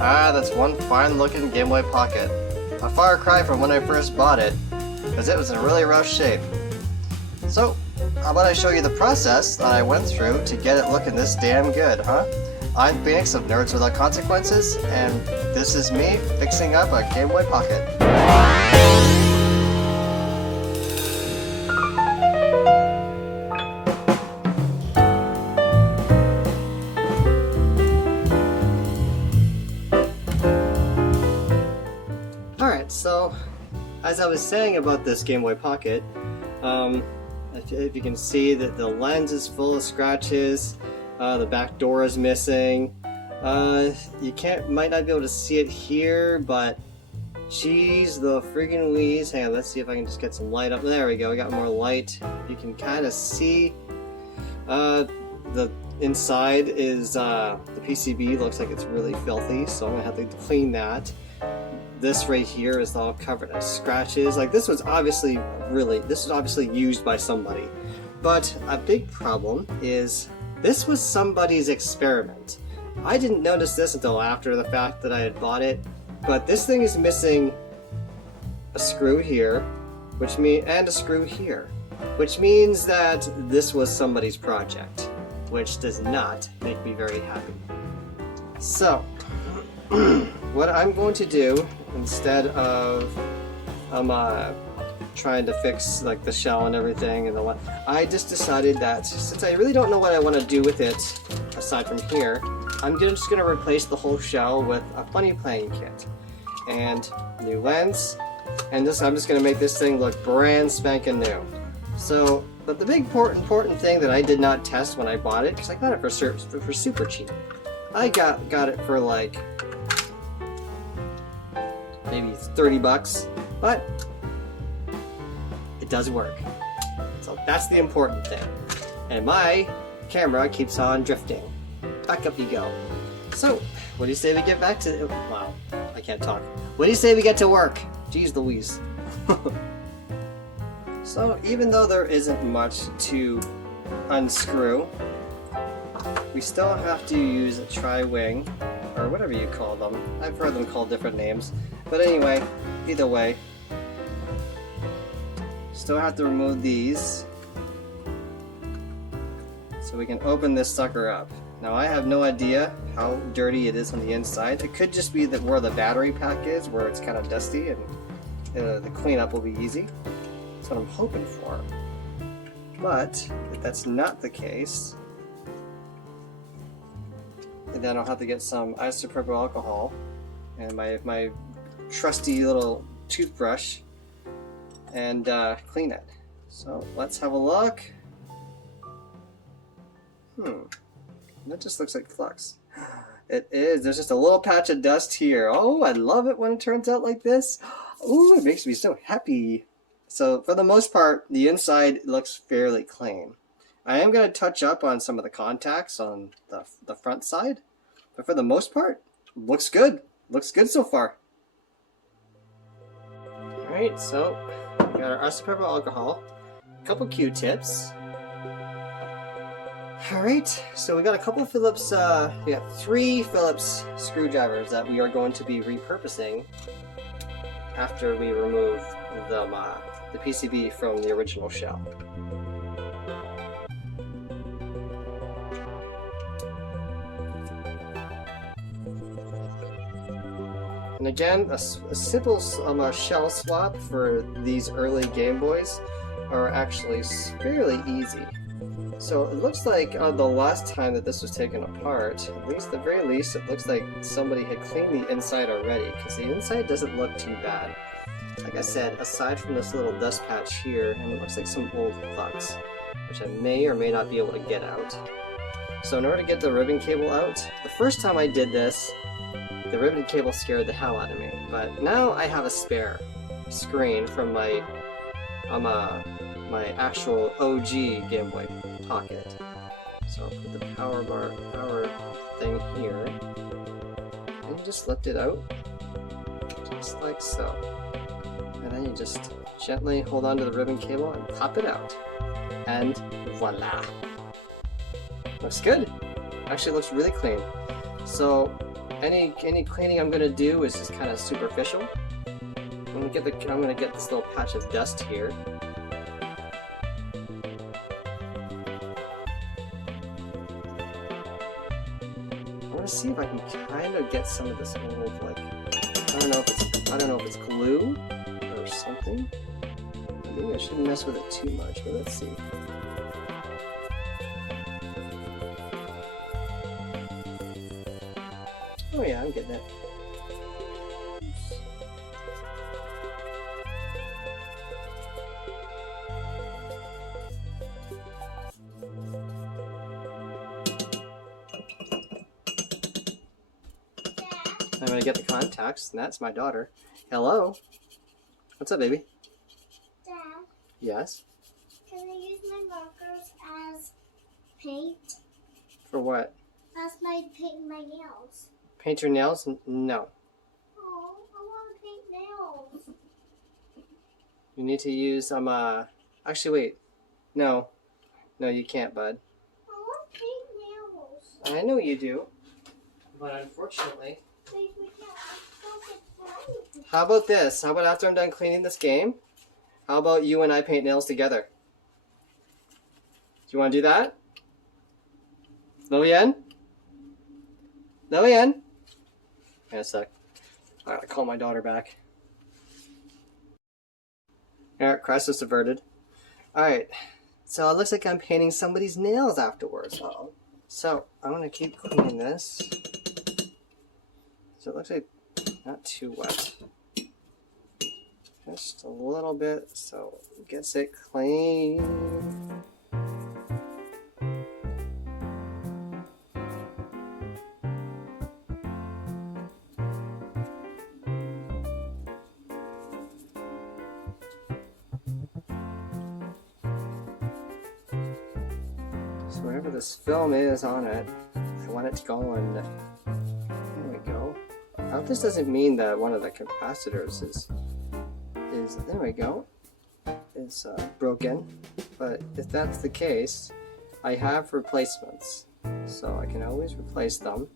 Ah, that's one fine-looking Game Boy Pocket. A far cry from when I first bought it, because it was in really rough shape. So, how about I show you the process that I went through to get it looking this damn good, huh? I'm Phoenix of Nerds Without Consequences, and this is me fixing up a Game Boy Pocket. Alright, so as I was saying about this Game Boy Pocket, if you can see that the lens is full of scratches, the back door is missing. You might not be able to see it here, but jeez, the friggin' wheeze. Hang on, let's see if I can just get some light up. There we go, we got more light. You can kind of see the inside is the PCB looks like it's really filthy, so I'm gonna have to clean that. This right here is all covered in scratches. Like this was obviously used by somebody. But a big problem is this was somebody's experiment. I didn't notice this until after the fact that I had bought it, but this thing is missing a screw here, and a screw here, which means that this was somebody's project, which does not make me very happy. So, what I'm going to do, instead of trying to fix like the shell and everything and I just decided that since I really don't know what I want to do with it aside from here, I'm just going to replace the whole shell with a funny playing kit and new lens, and I'm just going to make this thing look brand spanking new. So, but the big important thing that I did not test when I bought it, because I got it for super cheap. I got it for like maybe 30 bucks, but it does work. So that's the important thing. And my camera keeps on drifting. Back up you go. So, what do you say we get back to... Wow, I can't talk. What do you say we get to work? Jeez Louise. So, even though there isn't much to unscrew, we still have to use a tri-wing, or whatever you call them. I've heard them called different names. But anyway, either way, still have to remove these so we can open this sucker up. Now I have no idea how dirty it is on the inside. It could just be that where the battery pack is, where it's kind of dusty, and the cleanup will be easy. That's what I'm hoping for. But if that's not the case, then I'll have to get some isopropyl alcohol and my trusty little toothbrush and clean it. So let's have a look. That just looks like flux. It is. There's just a little patch of dust here. Oh, I love it when it turns out like this. Oh, it makes me so happy. So for the most part, the inside looks fairly clean. I am going to touch up on some of the contacts on the front side, but for the most part, looks good. Looks good so far. Alright, so we got our isopropyl alcohol, a couple Q-tips. Alright, so we got a couple Phillips, we got 3 Phillips screwdrivers that we are going to be repurposing after we remove the PCB from the original shell. And again, a simple shell swap for these early Game Boys are actually fairly easy. So it looks like the last time that this was taken apart, at the very least, it looks like somebody had cleaned the inside already, because the inside doesn't look too bad. Like I said, aside from this little dust patch here, and it looks like some old flux, which I may or may not be able to get out. So in order to get the ribbon cable out, the first time I did this, the ribbon cable scared the hell out of me. But now I have a spare screen from my actual OG Game Boy Pocket. So I'll put the power thing here, and you just lift it out, just like so. And then you just gently hold onto the ribbon cable and pop it out. And voila! Looks good. Actually looks really clean. So any cleaning I'm gonna do is just kind of superficial. I'm gonna get this little patch of dust here. I want to see if I can kind of get some of this old, like, I don't know if it's glue or something. Maybe I shouldn't mess with it too much, but let's see. Oh yeah, I'm getting it. I'm gonna get the contacts, and that's my daughter. Hello. What's up, baby? Dad. Yes? Can I use my markers as paint? For what? As my paint my nails. Paint your nails? No. Oh, I want to paint nails. You need to use actually wait. No. No, you can't, bud. I want to paint nails. I know you do. But unfortunately. Wait, we can't. How about this? How about after I'm done cleaning this game? How about you and I paint nails together? Do you want to do that? Lillian? Lillian? Yeah, a sec. I gotta call my daughter back. Alright, crisis averted. Alright, so it looks like I'm painting somebody's nails afterwards. Uh-oh. So, I'm gonna keep cleaning this. So it looks like not too wet. Just a little bit so it gets it clean. So wherever this film is on it, I want it to go on. There we go. I hope this doesn't mean that one of the capacitors is there we go, is broken. But if that's the case, I have replacements, so I can always replace them.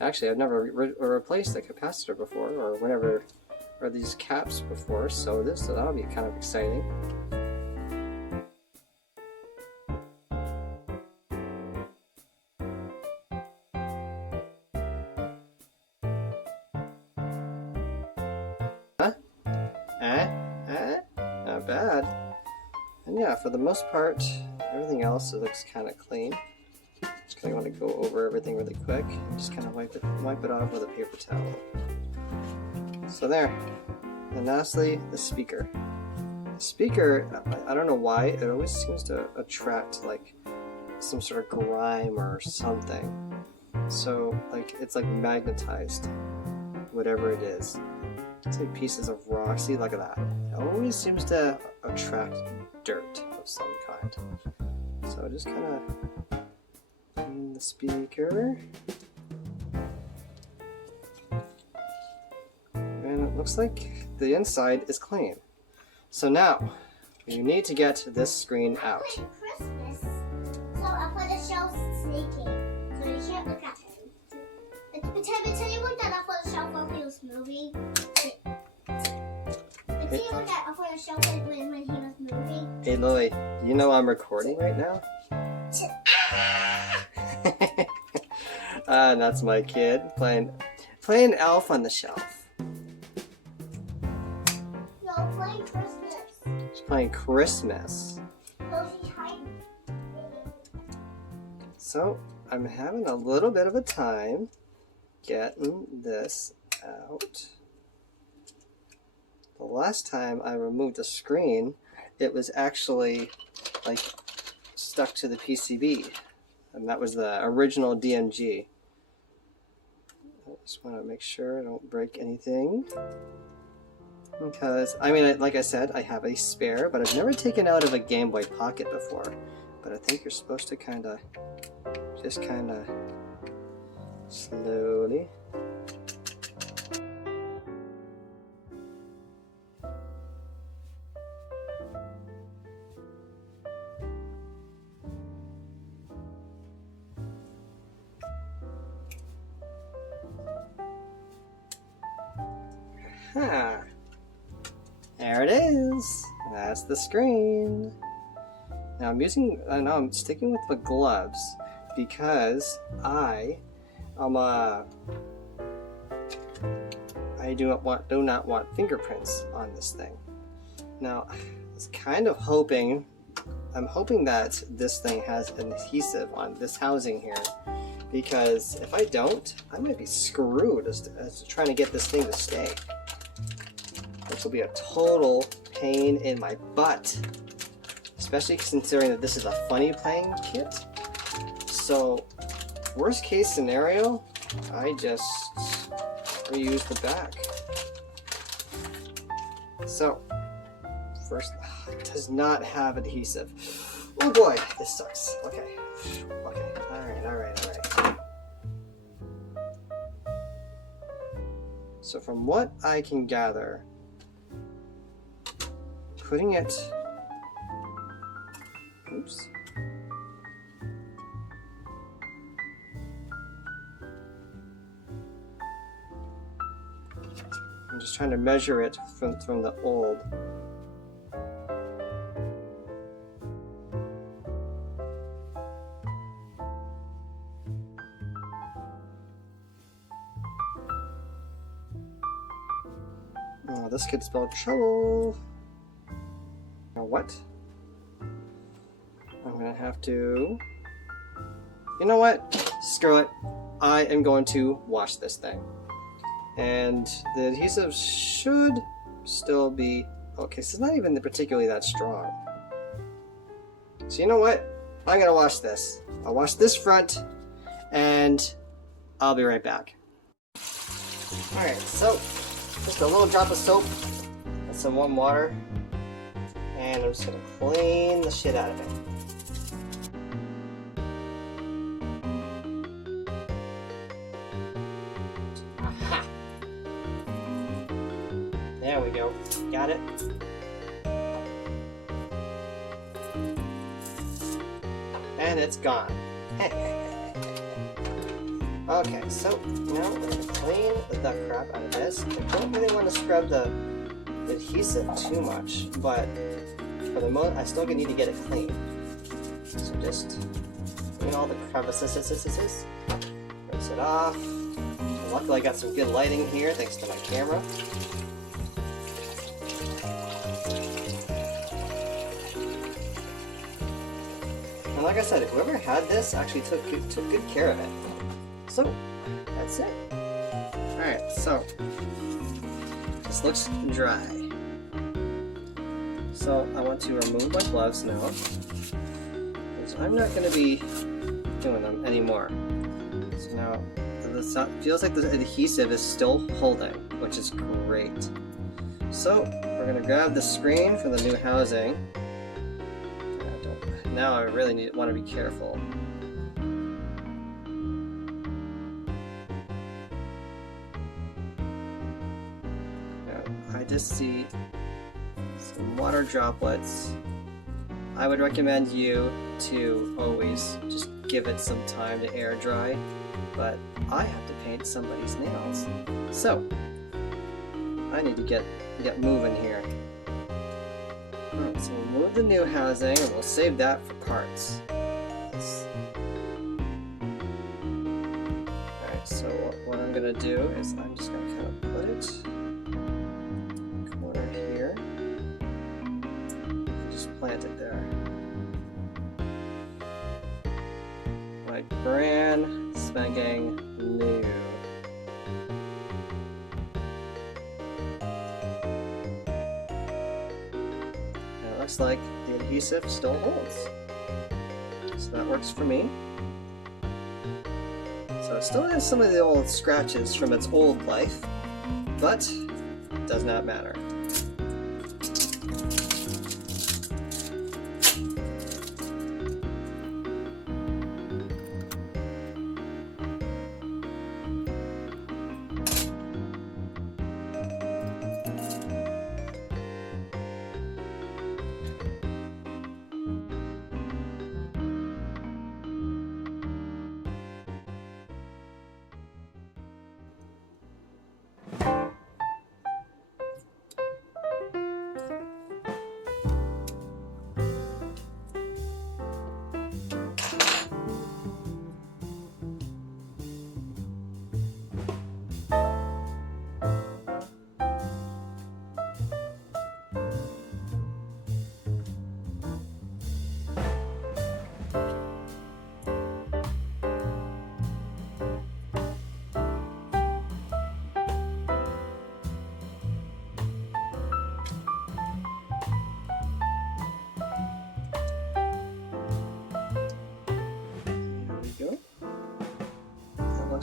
Actually, I've never replaced a capacitor before, or these caps before, so that'll be kind of exciting. Not bad. And yeah, for the most part, everything else looks kind of clean. Just kind of want to go over everything really quick and just kind of wipe it off with a paper towel. So there. And lastly, the speaker. The speaker, I don't know why, it always seems to attract like some sort of grime or something. So like it's like magnetized, whatever it is. It's like pieces of rock. See, look at that. It always seems to attract dirt of some kind. So just kind of clean the speaker. And it looks like the inside is clean. So now, you need to get this screen out. Christmas, so I put a shelf sneaking, so you can't look at him. Tell you what that I put a shelf while he was moving. Tell you what that I put a shelf when he was moving. Hey Lily, do you know I'm recording right now? That's my kid playing Elf on the Shelf. No, playing Christmas. She's playing Christmas. So she's hiding. So I'm having a little bit of a time getting this out. The last time I removed the screen, it was actually like stuck to the PCB, and that was the original DMG. I just want to make sure I don't break anything, because I mean, like I said, I have a spare, but I've never taken out of a Game Boy Pocket before. But I think you're supposed to just kind of slowly. Huh. There it is. That's the screen. Now I'm sticking with the gloves because I do not want fingerprints on this thing. Now, I was kind of hoping, I'm hoping that this thing has an adhesive on this housing here, because if I don't, I might be screwed as to trying to get this thing to stay. Which will be a total pain in my butt, especially considering that this is a funny playing kit. So, worst case scenario, I just reuse the back. So, first, it does not have adhesive. Oh boy, this sucks. Okay, alright. So from what I can gather, putting it, oops. I'm just trying to measure it from the old. Oh, this could spell trouble. Now what? I'm gonna have to... You know what? Screw it. I am going to wash this thing. And the adhesive should still be okay. So it's not even particularly that strong. So you know what? I'm gonna wash this. I'll wash this front, and I'll be right back. All right. So just a little drop of soap and some warm water, and I'm just gonna clean the shit out of it. Aha! There we go. Got it. And it's gone. Okay, so now we're going to clean the crap out of this. I don't really want to scrub the adhesive too much, but for the moment, I still need to get it clean. So just clean all the crevices, rinse it off. And luckily I got some good lighting here thanks to my camera. And like I said, whoever had this actually took good care of it. So, that's it. Alright, so this looks dry. So I want to remove my gloves now, because I'm not going to be doing them anymore. So now, this feels like the adhesive is still holding, which is great. So we're going to grab the screen for the new housing. Now I really want to be careful. I just see some water droplets. I would recommend you to always just give it some time to air dry, but I have to paint somebody's nails. So, I need to get moving here. Alright, so we'll move the new housing and we'll save that for parts. Alright, so what I'm gonna do is I'm just gonna kind of put it here. Just plant it there. Like brand spanking new. And it looks like the adhesive still holds. So that works for me. So it still has some of the old scratches from its old life, but it does not matter.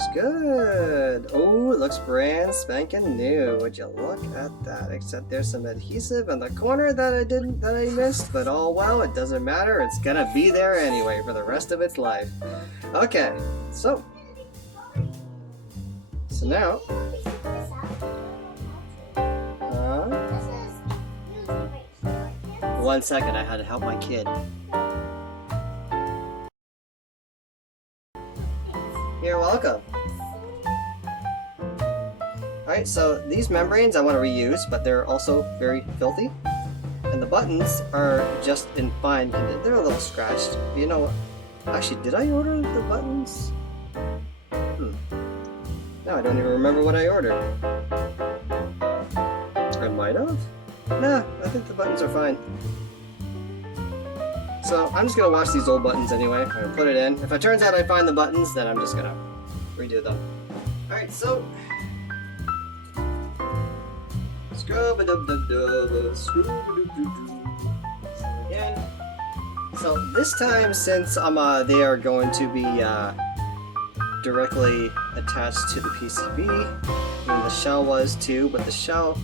looks good. Oh, it looks brand spanking new. Would you look at that? Except there's some adhesive in the corner that I missed, but oh well, it doesn't matter. It's gonna be there anyway for the rest of its life. Okay, so now, one second, I had to help my kid. You're welcome. Alright, so these membranes I want to reuse, but they're also very filthy. And the buttons are just in fine condition. They're a little scratched. You know what? Actually, did I order the buttons? No, I don't even remember what I ordered. I might have? Nah, I think the buttons are fine. So I'm just gonna wash these old buttons anyway. I'm gonna put it in. If it turns out I find the buttons, then I'm just gonna redo them. Alright, so again. So this time, since they are going to be directly attached to the PCB, and the shell was too, but the shell,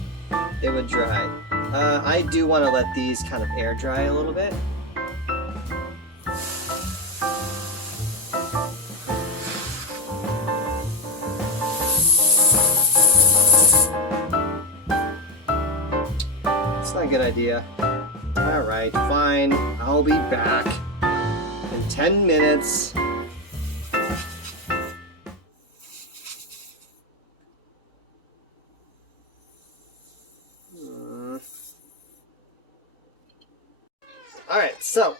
it would dry. I do want to let these kind of air dry a little bit. It's not a good idea. Alright, fine. I'll be back in 10 minutes. Alright, so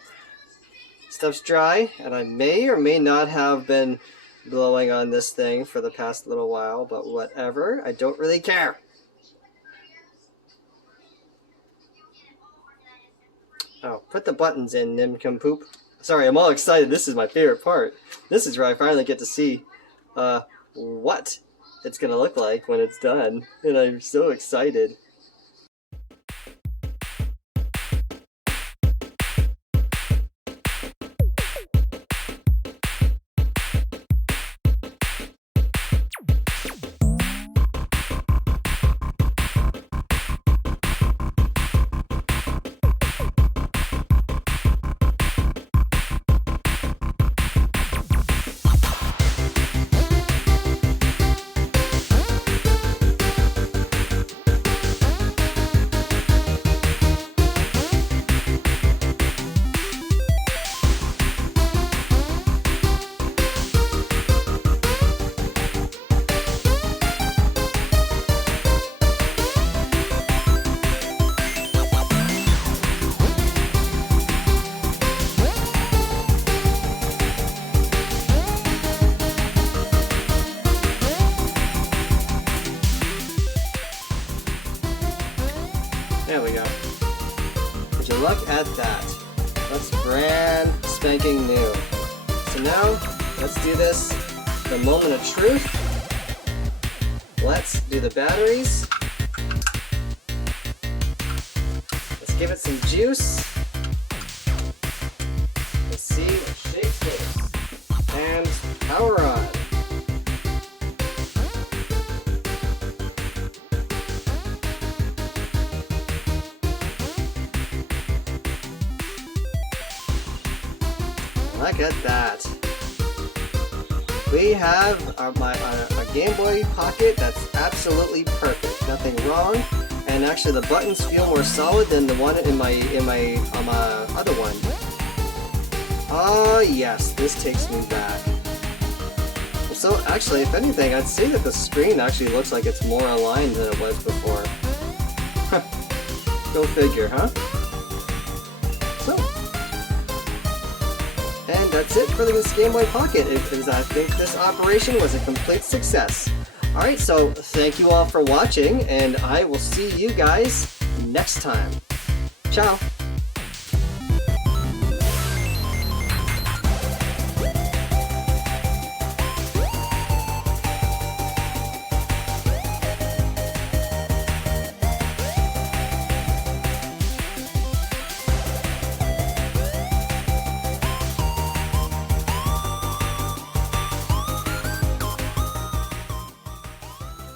stuff's dry, and I may or may not have been blowing on this thing for the past little while, but whatever, I don't really care. Oh, put the buttons in, nincompoop. Sorry, I'm all excited. This is my favorite part. This is where I finally get to see what it's gonna look like when it's done, and I'm so excited. There we go. Would you look at that? That's brand spanking new. So now, let's do this, the moment of truth. Let's do the batteries. Let's give it some juice. Let's see what shakes this. And power on. Look at that. We have a Game Boy Pocket that's absolutely perfect. Nothing wrong. And actually the buttons feel more solid than the one in my other one. Oh yes, this takes me back. So actually, if anything, I'd say that the screen actually looks like it's more aligned than it was before. Go figure, huh? And that's it for this Game Boy Pocket. I think this operation was a complete success. Alright, so thank you all for watching, and I will see you guys next time. Ciao!